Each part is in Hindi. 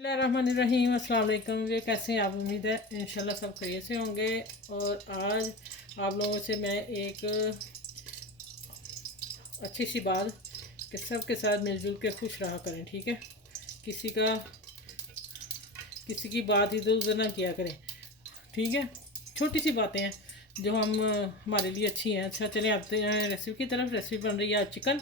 बिस्मिल्लाहिर्रहमानिर्रहीम। अस्सलाम वालेकुम। ये कैसे हैं आप? उम्मीद है इंशाल्लाह सब खैरियत से होंगे। और आज आप लोगों से मैं एक अच्छी सी बात कि सब के साथ मिलजुल के खुश रहा करें, ठीक है। किसी की बात इधर उधर ना किया करें, ठीक है। छोटी सी बातें हैं जो हमारे लिए अच्छी हैं। अच्छा चलें आते हैं रेसिपी की तरफ। रेसिपी बन रही है आज चिकन,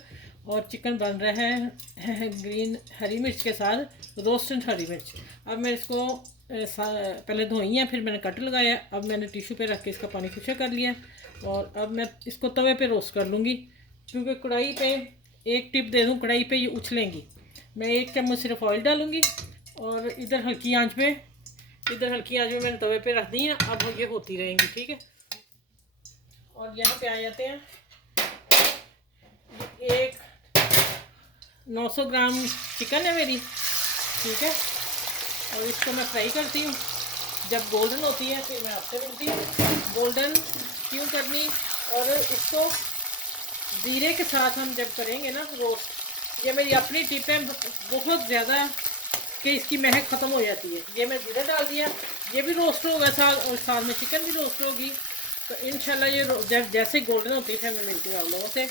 और चिकन बन रहा है ग्रीन हरी मिर्च के साथ, रोस्टेड हरी मिर्च। अब मैं इसको पहले धोई है, फिर मैंने कट लगाया। अब मैंने टिश्यू पे रख के इसका पानी खुशक कर लिया, और अब मैं इसको तवे पे रोस्ट कर लूँगी, क्योंकि कढ़ाई पे एक टिप दे दूँ, कढ़ाई पे ये उछलेंगी। मैं 1 चम्मच सिर्फ ऑयल डालूँगी, और इधर हल्की आंच में मैंने तवे पे रख दी है। अब ये होती रहेंगी, ठीक है। और यहाँ पे आ जाते हैं, एक 900 ग्राम चिकन है मेरी, ठीक है। और इसको मैं फ्राई करती हूँ। जब गोल्डन होती है फिर मैं आपसे मिलती हूँ। गोल्डन क्यों करनी, और इसको ज़ीरे के साथ हम जब करेंगे ना रोस्ट, ये मेरी अपनी टिप है, बहुत ज़्यादा कि इसकी महक ख़त्म हो जाती है। ये मैं ज़ीरा डाल दिया, ये भी रोस्ट होगा साथ, और साथ में चिकन भी रोस्ट होगी। तो इंशाल्लाह ये जब जैसे गोल्डन होती है फिर मैं मिलती हूँ आप लोगों से।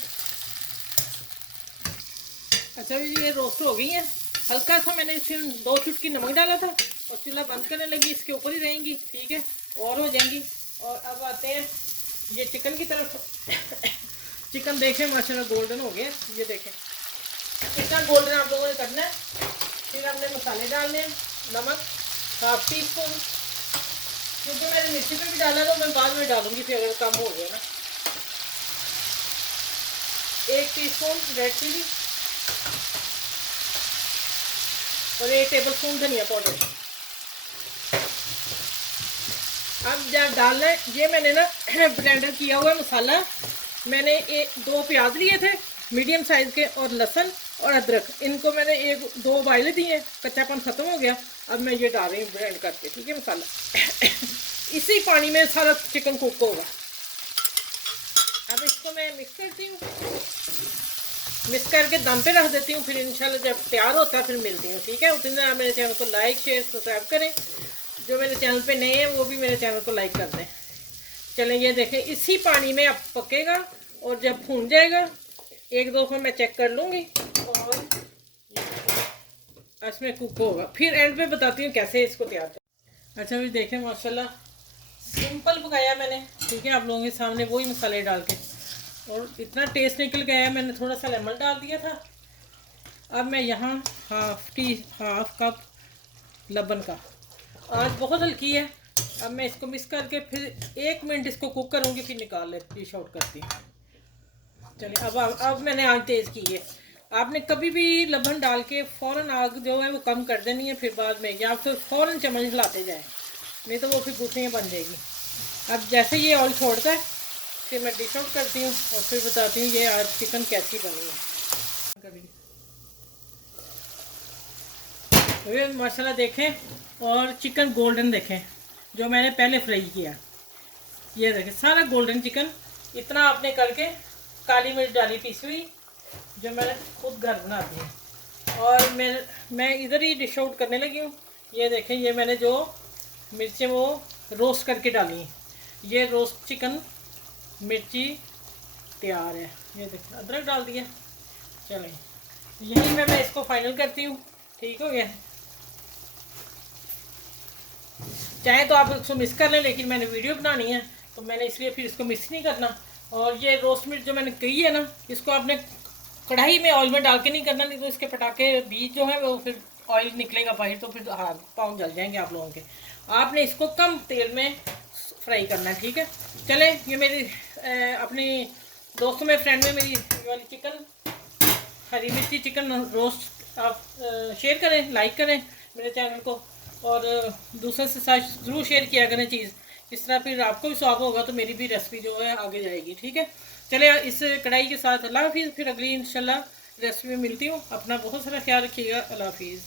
अच्छा जी, ये रोस्ट हो गई है। हल्का सा मैंने इसमें 2 चुटकी नमक डाला था, और चूल्हा बंद करने लगी, इसके ऊपर ही रहेंगी, ठीक है, और हो जाएंगी। और अब आते हैं ये चिकन की तरफ। चिकन देखें माशाल्लाह गोल्डन हो गया, ये देखें कितना गोल्डन आप लोगों ने करना है। फिर हमने मसाले डालने हैं। नमक 1/2 टीस्पून, क्योंकि मैंने मिर्ची पे भी डाला, तो मैं बाद में डालूंगी फिर अगर कम हो गया ना। 1 टीस्पून रेड चिली, और 1 टेबलस्पून धनिया पाउडर। अब जब डालना है, ये मैंने ना ब्लेंडर किया हुआ मसाला, मैंने 2 प्याज लिए थे मीडियम साइज़ के, और लहसुन और अदरक, इनको मैंने 1-2 उबाले दिए, कच्चापन ख़त्म हो गया। अब मैं ये डाल रही हूँ ब्लेंड करके, ठीक है, मसाला। इसी पानी में सारा चिकन कुक होगा। अब इसको मैं मिक्स करती हूँ, मिक्स करके दम पे रख देती हूँ। फिर इंशाल्लाह जब तैयार होता है फिर मिलती हूँ, ठीक है। उतने देर मेरे चैनल को लाइक शेयर सब्सक्राइब करें। जो मेरे चैनल पे नए हैं वो भी मेरे चैनल को लाइक कर दें। चलें, ये देखें इसी पानी में अब पकेगा, और जब भून जाएगा 1-2 को मैं चेक कर लूँगी, और इसमें कुक होगा। फिर एंड पे बताती हूँ कैसे इसको तैयार करें। अच्छा भी देखें माशाल्लाह सिंपल पकाया मैंने, ठीक है, आप लोगों के सामने वही मसाले डाल के, और इतना टेस्ट निकल गया। मैंने थोड़ा सा लेमन डाल दिया था। अब मैं यहाँ हाफ कप लबन का, आज बहुत हल्की है। अब मैं इसको मिक्स करके फिर 1 मिनट इसको कुक करूँगी, फिर निकाल ले डिश आउट करती हूँ। चलिए, अब मैंने आग तेज़ की है। आपने कभी भी लबन डाल के फ़ौरन आग जो है वो कम कर देनी है, फिर बाद में, या फिर फ़ौरन चम्मच हिलाते जाएँ, नहीं तो वो फिर गुठलियाँ बन जाएगी। अब जैसे ये ऑयल छोड़ता है फिर मैं डिश आउट करती हूँ, और फिर बताती हूँ ये आज चिकन कैसी बनी है। कभी माशाल्लाह देखें, और चिकन गोल्डन देखें, जो मैंने पहले फ्राई किया, ये देखें सारा गोल्डन चिकन। इतना आपने करके काली मिर्च डाली पीसी हुई, जो मैंने खुद घर बनाती हूँ। और मैं इधर ही डिश आउट करने लगी हूँ। ये देखें, ये मैंने जो मिर्चें वो रोस्ट करके डाली हैं, ये रोस्ट चिकन मिर्ची तैयार है। ये देखें अदरक डाल दिया। चलें, यही मैं इसको फाइनल करती हूँ, ठीक हो गया। चाहे तो आप इसको मिक्स कर लें, लेकिन मैंने वीडियो बनानी है तो मैंने इसलिए फिर इसको मिक्स नहीं करना। और ये रोस्ट मिर्च जो मैंने कही है ना, इसको आपने कढ़ाई में ऑयल में डाल के नहीं करना, नहीं तो इसके पटाखे बीज जो है वो फिर ऑयल निकलेगा बाहर, तो फिर हाथ पाँव जल जाएंगे आप लोगों के। आपने इसको कम तेल में फ्राई करना है, ठीक है। चले, ये मेरी अपनी दोस्तों में फ्रेंड में मेरी वाली चिकन हरी मिर्ची चिकन रोस्ट आप शेयर करें, लाइक करें मेरे चैनल को, और दूसरे से साथ ज़रूर शेयर किया करें चीज़। इस तरह फिर आपको भी स्वाब होगा, तो मेरी भी रेसिपी जो है आगे जाएगी, ठीक है। चले, इस कढ़ाई के साथ अल्लाह हाफिज़। फिर अगली इंशाल्लाह रेसिपी में मिलती हूँ। अपना बहुत सारा ख्याल रखिएगा। अल्लाह हाफिज़।